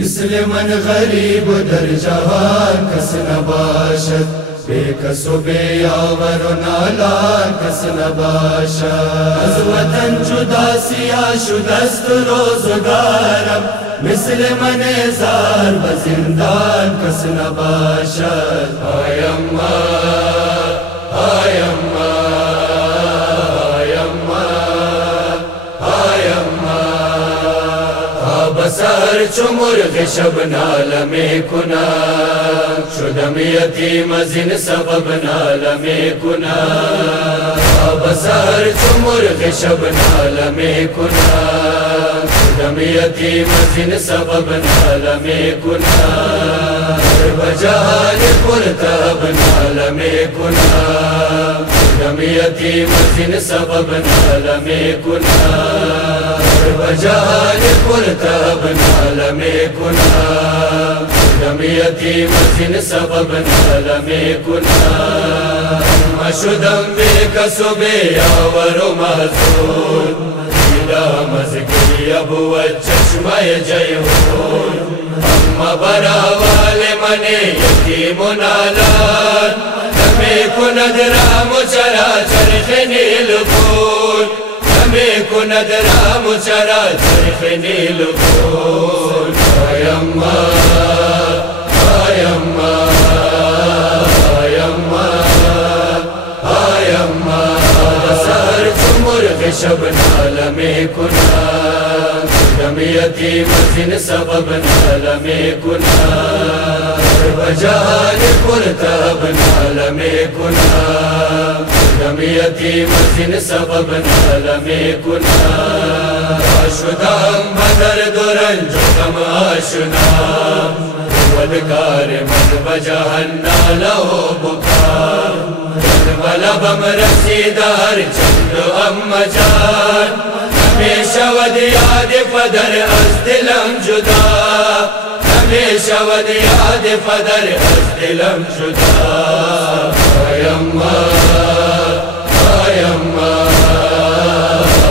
مثل من غریب در جهان کس نباشد، بے کس و بے یاور و نالان کس نباشد. از وطن جدا سیاه شدست روزگارم، مثل من زار و زندان کس نباشد. های اما های اما های اما های اما، تا بسر چو مرغ شب ناله می کنم، شدم یتیم از این سبب ناله می کنم. تا بسر چو مرغ شب ناله می کنم، شدم یتیم از این سبب ناله می کنم. بجهان پرتاب ناله می کنم، شدم یتیم از این سبب ناله می کنم. بجهان پرتاب ناله می کنم، شدم یتیم از این سبب ناله می کنم. ما شدم بی کس و بی یاور و معذور، دیدم از گریه بود چشمه جیحون. اما براوال من یتیم و نالان، نمی کند رحم و چرا چرخ نیلگون، نمی کند رحم و چرا چرخ نیلگون. های اما های اما های اما های اما، بسر چو مرغ شب ناله می کنم، شدم یتیم از این سبب ناله می کنم. بجهان پرتاب ناله می کنم، شدم یتیم از این سبب ناله می کنم. شدم بدرد و رنج و غم آشنا، ودکار من بجهان ناله و بکا. بلبم رسید هر چند و اما جان، همیشه ود یاد پدر از دلم جدا، همیشه ود یاد پدر از دلم جدا. های اما های اما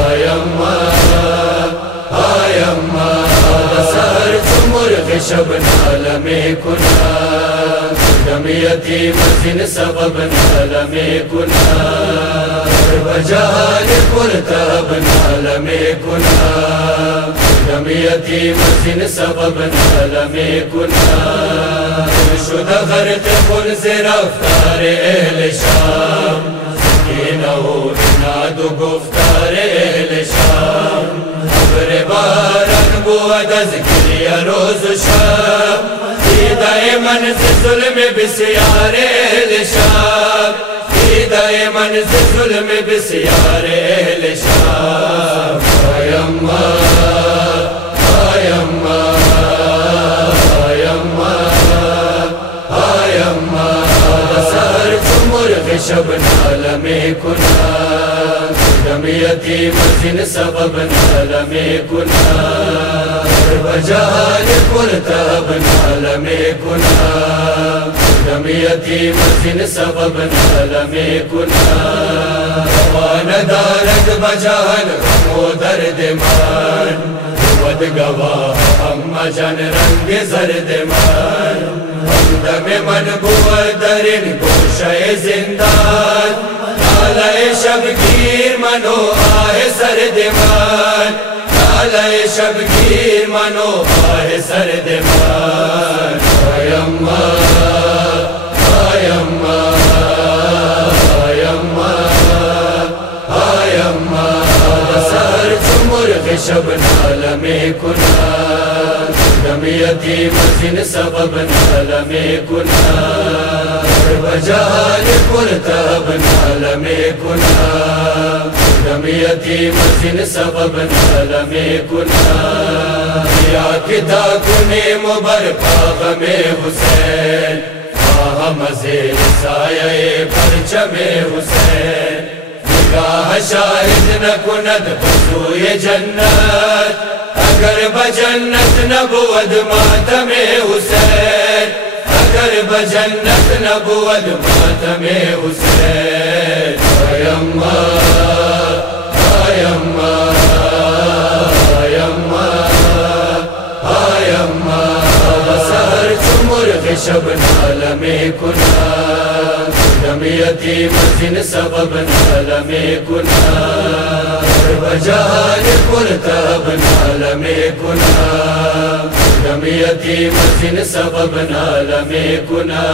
های اما های اما، بسر چو مرغ شب ناله می کنم، شدم یتیم از این سبب ناله می کنم. بجهان پرتاب ناله می کنم، شدم یتیم از این سبب ناله می کنم. شده غرق خلز رفتار اهل شام، سکینه و عناد و گفتار اهل شام. ابر باران بود از گریه روز و شب، دیده من ز ظلم بسیار اهل شام، دیده من ز ظلم بسیار اهل شام. های اما های اما های اما های اما، بسر چو مرغ شب ناله می کنم، شدم یتیم از این سبب ناله می کنم. بجهان پرتاب ناله می کنم، شدم یتیم از این سبب ناله می کنم. روانه دارد بجهان غم و درد من، بود گواه اما جان رنگ زرد من. همدم من بود در این گوشه زندان، ناله شبگیر من و آه سرد من، ناله شبگیر من و آه سرد من. های اما های اما های اما های اما، بسر چو مرغ شب ناله می کنم، شدم یتیم از این سبب ناله می کنم. بجهان پرتاب ناله می کنم، شدم یتیم از این سبب ناله می کنم. یا که تا کنیم و برپا غم حسین، خواهم از زیر سایه پرچم حسین. نگاه شاهد نکند بسوی جنت، اگر بجنت نبود ماتم حسین، اگر بجنت نبود ماتم حسین. های اما های اما های اما های اما، شب نالم کنا دم یتیم زن سبب نالم کنا بجہان پرتاب نالم کنا دم یتیم زن سبب نالم کنا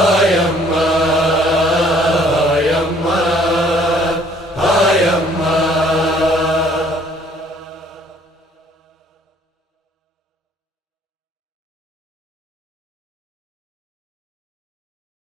آیم